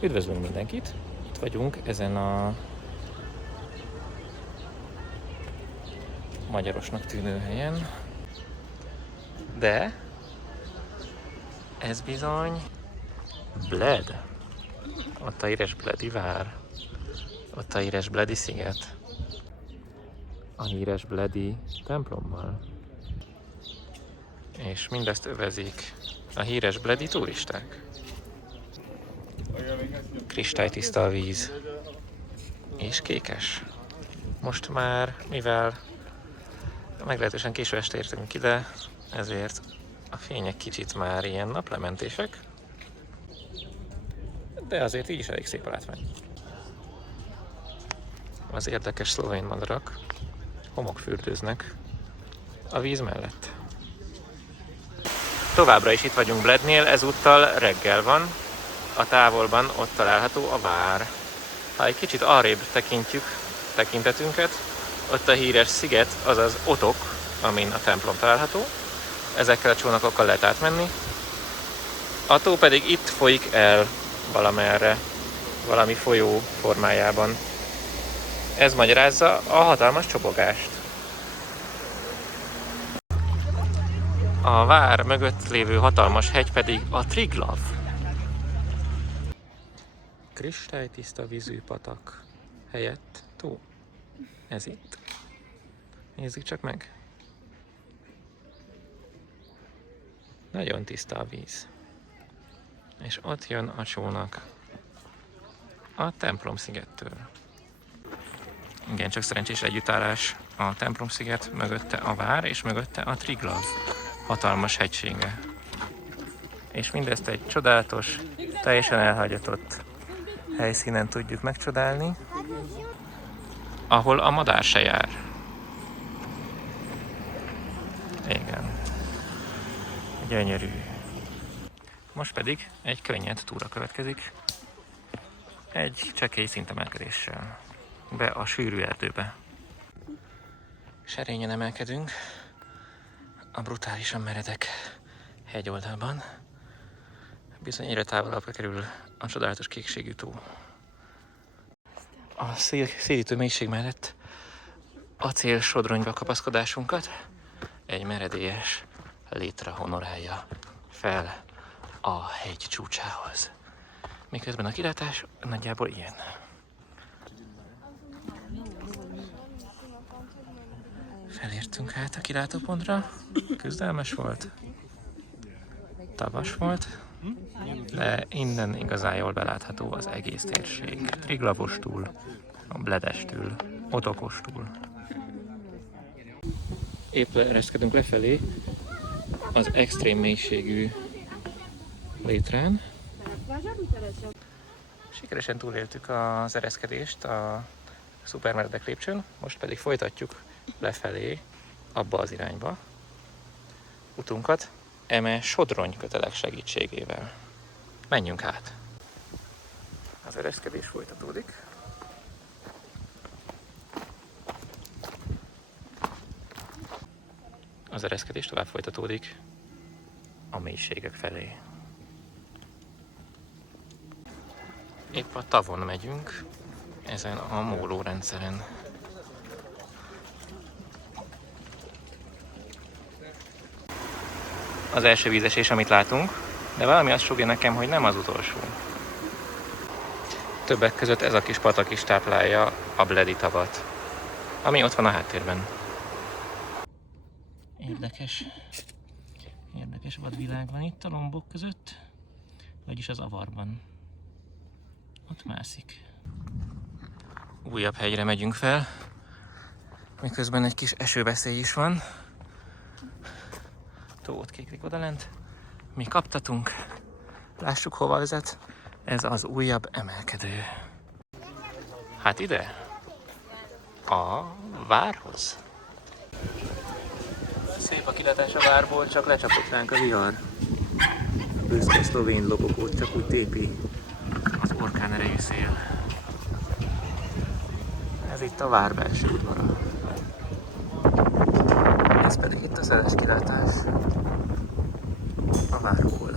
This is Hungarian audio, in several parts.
Üdvözlünk mindenkit! Itt vagyunk ezen a magyarosnak tűnő helyen, de ez bizony Bled. Ott a híres Bledi vár, ott a híres Bledi sziget, a híres Bledi templommal. És mindezt övezik a híres Bledi turisták. Kristálytiszta a víz, és kékes. Most már, mivel meglehetősen késő este értünk ide, ezért a fények kicsit már ilyen naplementések, de azért így is elég szép a látvány. Az érdekes szlovén madarak homokfürdőznek a víz mellett. Továbbra is itt vagyunk Blednél, ezúttal reggel van, a távolban ott található a vár. Ha egy kicsit arrébb tekintjük tekintetünket, ott a híres sziget, azaz Otok, amin a templom található. Ezekkel a csónakokkal lehet átmenni. A tó pedig itt folyik el valamerre, valami folyó formájában. Ez magyarázza a hatalmas csobogást. A vár mögött lévő hatalmas hegy pedig a Triglav. Kristálytiszta vízű patak helyett tó. Ez itt. Nézzük csak meg. Nagyon tiszta a víz. És ott jön a csónak a templomszigettől. Igen, csak szerencsés együttállás a templomsziget, mögötte a vár, és mögötte a Triglav hatalmas hegysége. És mindezt egy csodálatos, teljesen elhagyatott helyszínen tudjuk megcsodálni, ahol a madár se jár. Igen. Gyönyörű. Most pedig egy könnyed túra következik. Egy csekély szintemelkedéssel. Be a sűrű erdőbe. Serényen emelkedünk a brutálisan meredek hegyoldalban. Bizony egyre távolabbra kerül a csodálatos kékségű tó. A szélítő mélység mellett acélsodronyba kapaszkodásunkat egy meredélyes létra honorálja fel a hegy csúcsához. Miközben a kilátás nagyjából ilyen. Felértünk hát a kilátópontra, küzdelmes volt, tavas volt, de innen igazán jól belátható az egész térség. Triglavostól, a Bledestől, Otokostól. Épp ereszkedünk lefelé az extrém mélységű létrán. Sikeresen túléltük az ereszkedést a szupermeredek lépcsőn, most pedig folytatjuk lefelé, abba az irányba utunkat, eme sodronykötelek segítségével. Menjünk át! Az ereszkedés folytatódik. Az ereszkedés tovább folytatódik a mélységek felé. Épp a tavon megyünk, ezen a mólórendszeren. Az első vízesés, amit látunk, de valami azt súgja nekem, hogy nem az utolsó. Többek között ez a kis patak is táplálja a Bledi tavat, ami ott van a háttérben. Érdekes vadvilág van itt a lombok között, vagyis az avarban. Ott mászik. Újabb hegyre megyünk fel, miközben egy kis esőveszély is van. Tó ott kéklik odalent. Mi kaptatunk. Lássuk, hova vezet. Ez az újabb emelkedő. Hát ide? A várhoz. Szép a kilátás a várból, csak lecsapott ránk a vihar. A büszke szlovén lobogót csak úgy tépi az orkán erejű szél. Ez itt a vár belső udvara. Ez pedig itt a szeles kilátás a várból.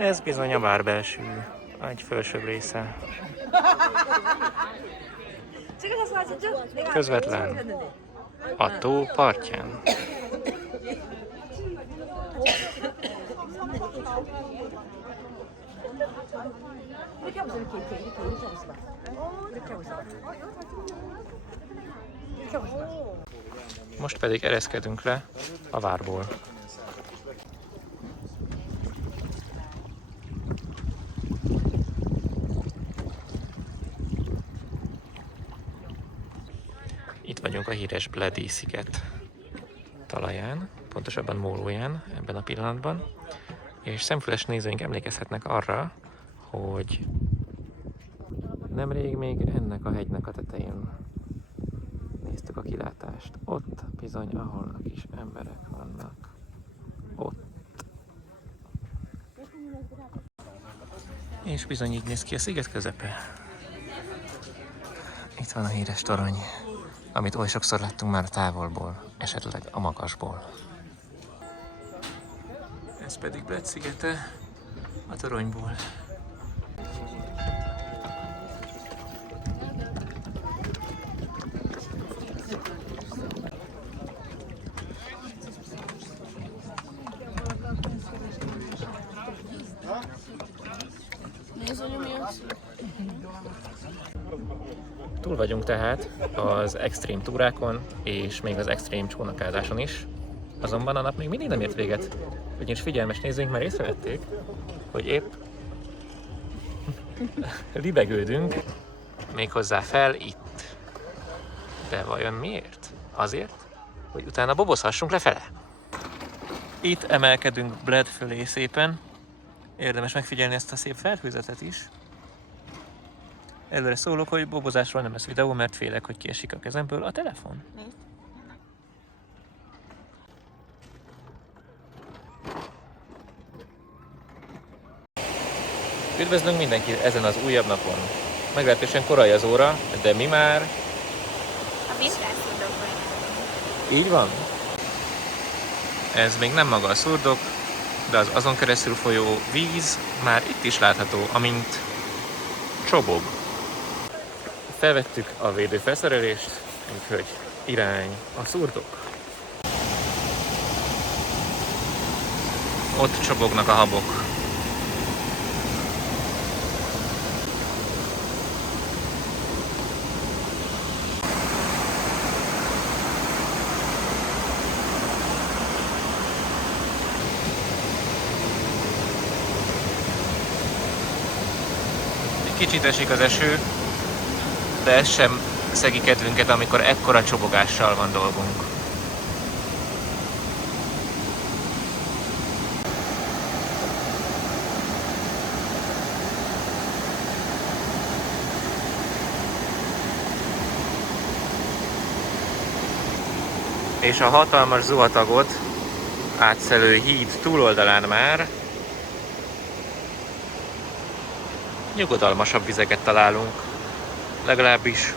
Ez bizony a vár belső, egy felsőbb része. Közvetlen a tó partján. Most pedig ereszkedünk le a várból. Itt vagyunk a híres Bledi sziget talaján, pontosabban mólóján ebben a pillanatban, és szemfüles nézőink emlékezhetnek arra, hogy nemrég még ennek a hegynek a tetején néztük a kilátást. Ott bizony, ahol a kis emberek vannak. Ott. És bizony így néz ki a sziget közepe. Itt van a híres torony, amit oly sokszor láttunk már a távolból, esetleg a magasból. Ez pedig Bled szigete a toronyból. Túl vagyunk tehát az extrém túrákon és még az extrém csónakázáson is. Azonban a nap még mindig nem ért véget. Ugyanis figyelmes nézőink már észrevették, hogy épp libegődünk, méghozzá fel itt. De vajon miért? Azért, hogy utána bobozhassunk lefele. Itt emelkedünk Bled fölé szépen. Érdemes megfigyelni ezt a szép felhőzetet is. Előre szólok, hogy bobozásról nem lesz videó, mert félek, hogy kiesik a kezemből a telefon. Üdvözlünk mindenkit ezen az újabb napon. Meglehetősen korai az óra, de mi már... A vizsgászurdok vagy. Így van. Ez még nem maga a szurdok, de az azon keresztül folyó víz már itt is látható, amint csobog. Felvettük a védőfelszerelést, úgyhogy irány a szurdok. Ott csobognak a habok. Kicsit esik az eső, de ez sem szegi kedvünket, amikor ekkora csobogással van dolgunk. És a hatalmas zuhatagot átszelő híd túloldalán már nyugodalmasabb vizeket találunk, legalábbis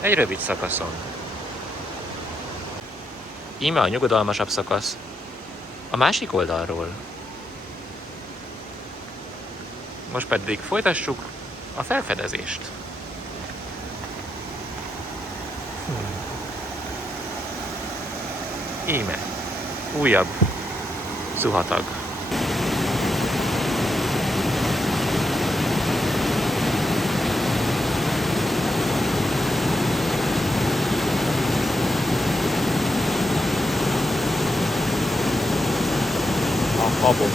egy rövid szakaszon. Íme a nyugodalmasabb szakasz a másik oldalról. Most pedig folytassuk a felfedezést. Íme újabb zuhatag. Habok.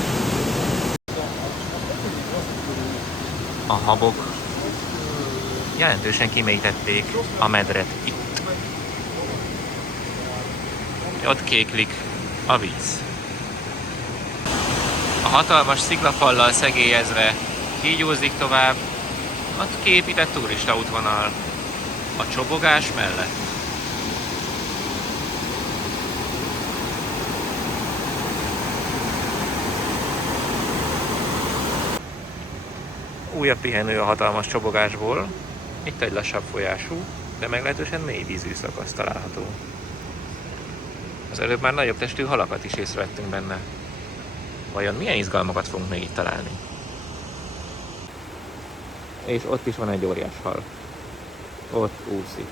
A habok jelentősen kimélyítették a medret itt. Ott kéklik a víz. A hatalmas sziklafallal szegélyezve kígyózik tovább a kiépített turistaútvonal a csobogás mellett. Újabb pihenő a hatalmas csobogásból. Itt egy lassabb folyású, de meglehetősen mély vízű szakasz található. Az előbb már nagyobb testű halakat is észrevettünk benne. Vajon milyen izgalmakat fogunk még itt találni? És ott is van egy óriás hal. Ott úszik.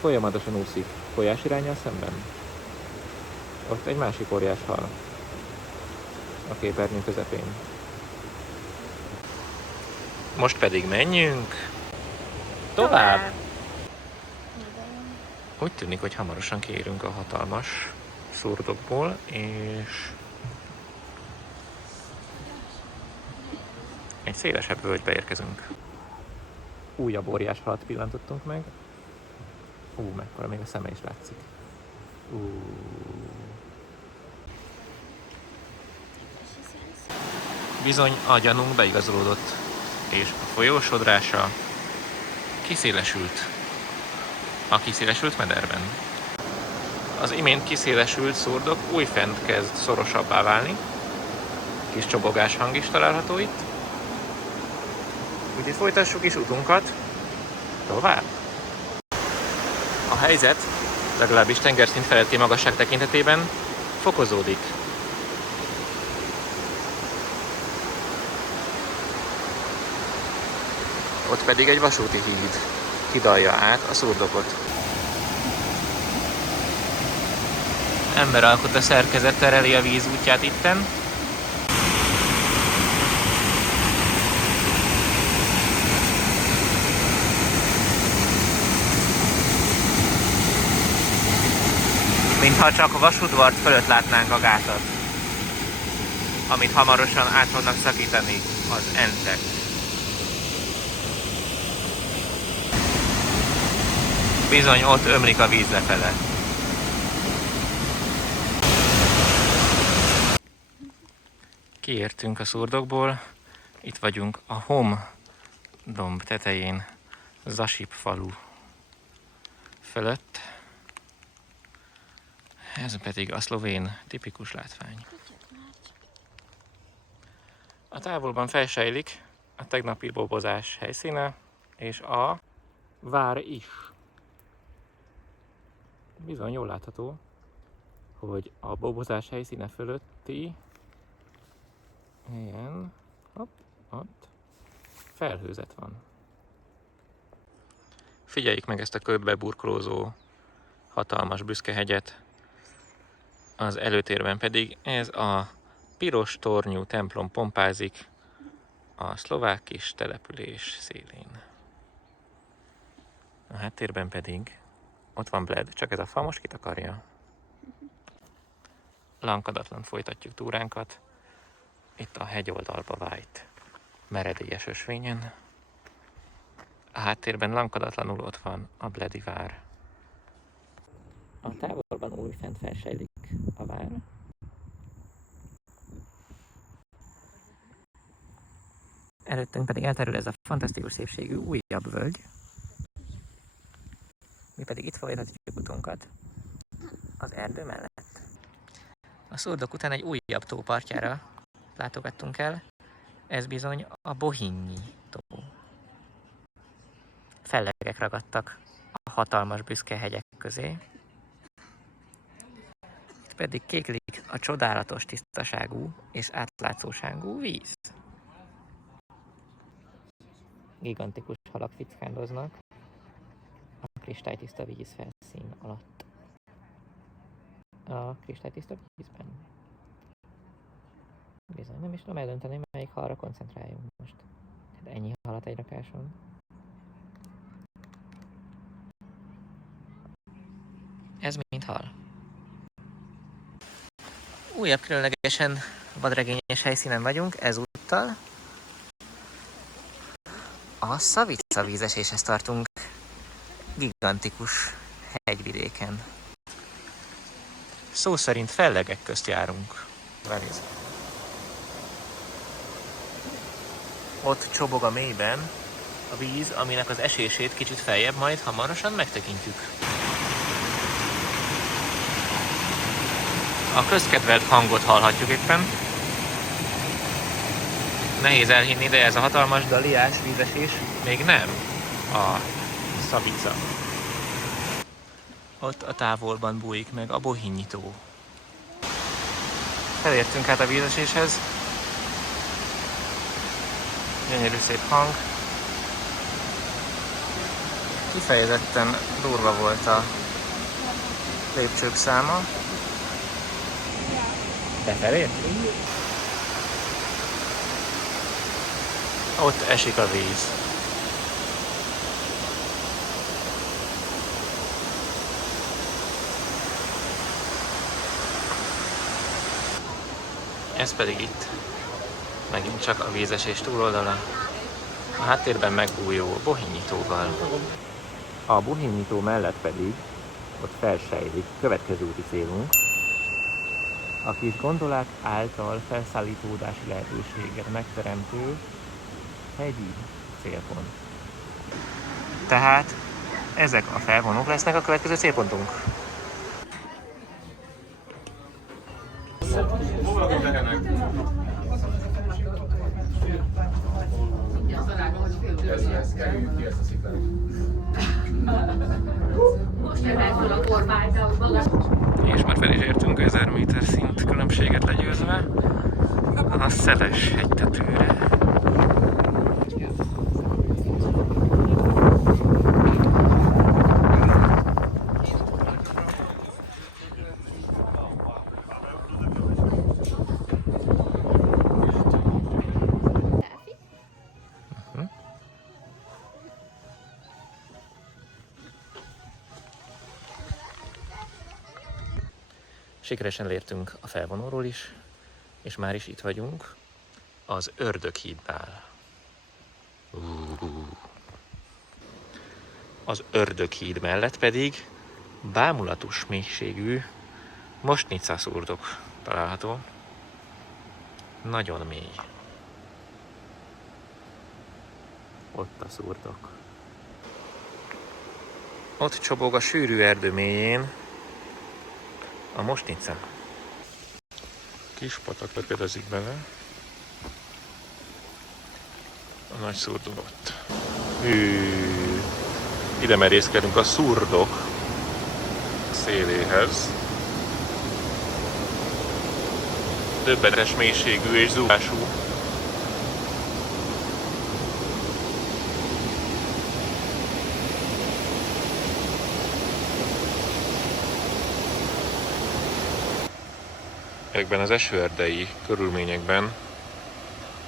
Folyamatosan úszik. Folyás iránnyal szemben. Ott egy másik óriás hal. A képernyő közepén. Most pedig menjünk tovább. Úgy tűnik, hogy hamarosan kiérünk a hatalmas szurdokból, és egy szélesebb völgybe érkezünk. Újabb óriás halat pillantottunk meg. Mekkora, még a szeme is látszik. Bizony a gyanunk beigazolódott, és a folyó sodrása kiszélesült. A kiszélesült mederben. Az imént kiszélesült szurdok újfent kezd szorosabbá válni. Kis csobogás hang is található itt. Úgyhogy folytassuk is utunkat tovább. A helyzet, legalábbis tengerszint feletti magasság tekintetében fokozódik. Ott pedig egy vasúti híd hidalja át a szurdokot. Emberalkotó szerkezet tereli a víz útját itten. Mintha csak a vasútvart fölött látnánk a gátat, amit hamarosan át fognak szakítani az entek. Bizony ott ömlik a víz lefele. Kiértünk a szurdokból, itt vagyunk a Hom domb tetején, Zasip falu fölött. Ez pedig a szlovén tipikus látvány. A távolban felsejlik a tegnapi bobozás helyszíne, és a vár is. Bizony jól látható, hogy a bobozás helyszíne fölötti helyen, ott felhőzet van. Figyeljük meg ezt a ködbe burkolózó hatalmas büszkehegyet. Az előtérben pedig ez a piros tornyú templom pompázik a szlovák kis település szélén. A háttérben pedig ott van Bled, csak ez a fa most kitakarja. Lankadatlan folytatjuk túránkat. Itt a hegyoldalba vájt meredélyes ösvényen. A háttérben lankadatlanul ott van a Bledi vár. A távolban újfent felsejlik a vár. Előttünk pedig elterül ez a fantasztikus szépségű újabb völgy. Mi pedig itt folytatjuk utunkat az erdő mellett. A szurdok után egy újabb tó partjára látogattunk el. Ez bizony a Bohinyi tó. Fellegek ragadtak a hatalmas büszke hegyek közé. Itt pedig kéklik a csodálatos tisztaságú és átlátszóságú víz. Gigantikus halak fickándoznak a kristálytiszta víz felszín alatt. A kristálytiszta vízben. Bizony, nem is tudom eldönteni, melyik halra koncentráljunk most. Hát ennyi halat egy rakáson. Ez mind hal. Újabb különlegesen vadregényes helyszínen vagyunk, ezúttal a Savica vízeséshez tartunk, gigantikus hegyvidéken. Szó szerint fellegek közt járunk. Veréz. Ott csobog a mélyben a víz, aminek az esését kicsit feljebb majd hamarosan megtekintjük. A közkedvelt hangot hallhatjuk éppen. Nehéz elhinni, de ez a hatalmas daliás vízesés még nem a Savica. Ott a távolban bújik meg a Bohinyi tó. Felértünk hát a vízeséshez. Gyönyörű szép hang. Kifejezetten durva volt a lépcsők száma. Befelé? Ott esik a víz. Ez pedig itt. Megint csak a vízesés túloldala. A háttérben megbújó Bohinyi tóval. A Bohinyi tó mellett pedig ott felsejlik következő úti célunk, a kis gondolák által felszállítódási lehetőséget megteremtő hegyi célpont. Tehát ezek a felvonók lesznek a következő célpontunk. És már fel is értünk 1000 méter szint különbséget legyőzve a Szeles hegytetőre. Sikeresen lértünk a felvonóról is, és már is itt vagyunk az Ördöghídnál. Az Ördöghíd mellett pedig bámulatos mélységű Mostnica szurdok található. Nagyon mély. Ott a szurdok. Ott csobog a sűrű erdő mélyén a Mostnica. Kis patak lepedezik bele. A nagy szurdok ott. Ide merészkedünk a szurdok széléhez. Döbbenetes mélységű és zúgású. Ezekben az esőerdei körülményekben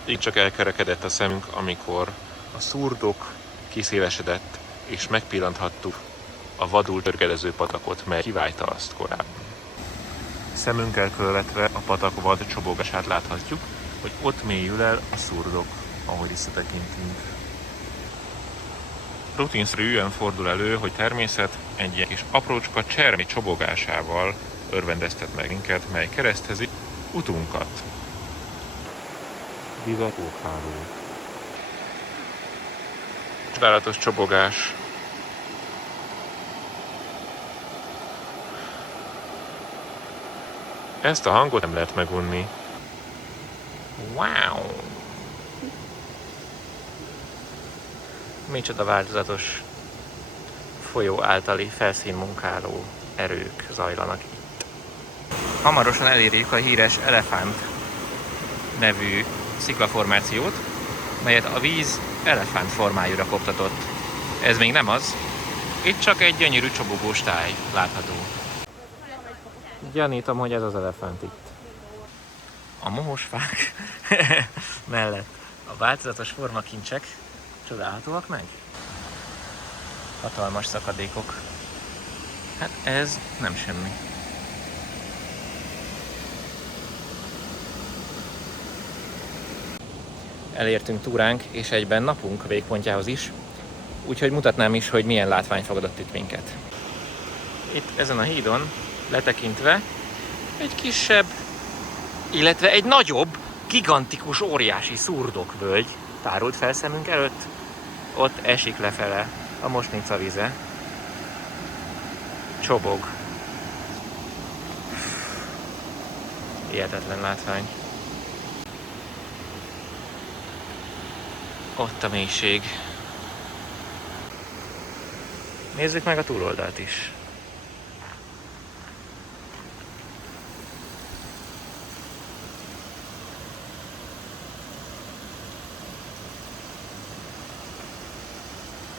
így csak elkerekedett a szemünk, amikor a szurdok kiszélesedett, és megpillanthattuk a vadul törgedező patakot, mely kiválta azt korábban. Szemünkkel követve a patak vad csobogását láthatjuk, hogy ott mélyül el a szurdok, ahogy visszatekintünk. Rutinszerűen fordul elő, hogy természet egy ilyen kis aprócska csermi csobogásával örvendeztet meg minket, mely keresztezi utunkat. Vizatóháló. Csodálatos csobogás. Ezt a hangot nem lehet megunni. Wow! Micsoda változatos folyó általi felszínmunkáló erők zajlanak itt. Hamarosan elérjük a híres Elefánt nevű sziklaformációt, melyet a víz elefánt formájúra koptatott. Ez még nem az, itt csak egy gyönyörű csobogós táj látható. Gyanítom, hogy ez az elefánt itt. A mohosfák mellett a változatos formakincsek csodálhatóak meg. Hatalmas szakadékok. Hát ez nem semmi. Elértünk túránk és egyben napunk végpontjához is, úgyhogy mutatnám is, hogy milyen látvány fogadott itt minket. Itt ezen a hídon letekintve egy kisebb, illetve egy nagyobb, gigantikus, óriási szurdokvölgy tárult fel szemünk előtt. Ott esik lefele a Mostnica vize. Csobog. Hihetetlen látvány. Ott a mélység. Nézzük meg a túloldalt is.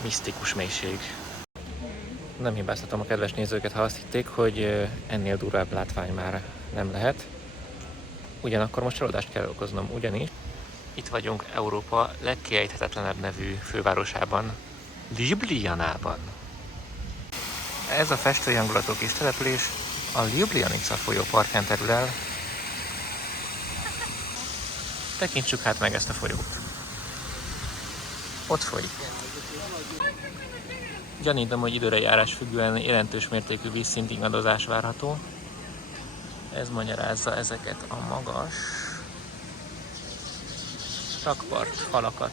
misztikus mélység. Nem hibáztatom a kedves nézőket, ha azt hitték, hogy ennél durvább látvány már nem lehet. Ugyanakkor most csalódást kell okoznom, ugyanis itt vagyunk Európa legkiejthetetlenebb nevű fővárosában, Ljubljanában. Ez a festői hangulatú kis település a Ljubljanica folyó partján terül el. Tekintsük hát meg ezt a folyót. Ott folyik. Gyanítom, hogy időre járás függően jelentős mértékű vízszint ingadozás várható. Ez magyarázza ezeket a magas rakpart falakat.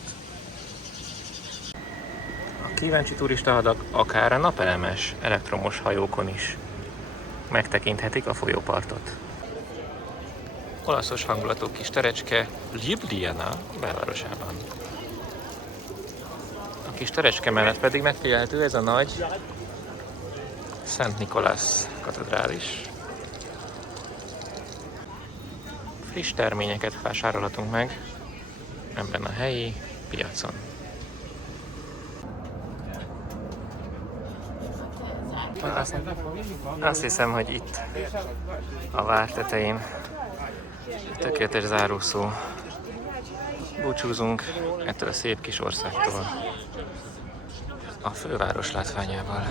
A kíváncsi turistahadak akár a napelemes elektromos hajókon is megtekinthetik a folyópartot. Olaszos hangulatú kis terecske Ljubljana belvárosában. A kis terecske mellett pedig megfigyelhető ez a nagy Szent Nikolász katedrális. Friss terményeket vásárolhatunk meg ebben a helyi piacon. Azt hiszem, hogy itt a vár tetején tökéletes zárószó. Búcsúzunk ettől a szép kis országtól a főváros látványával.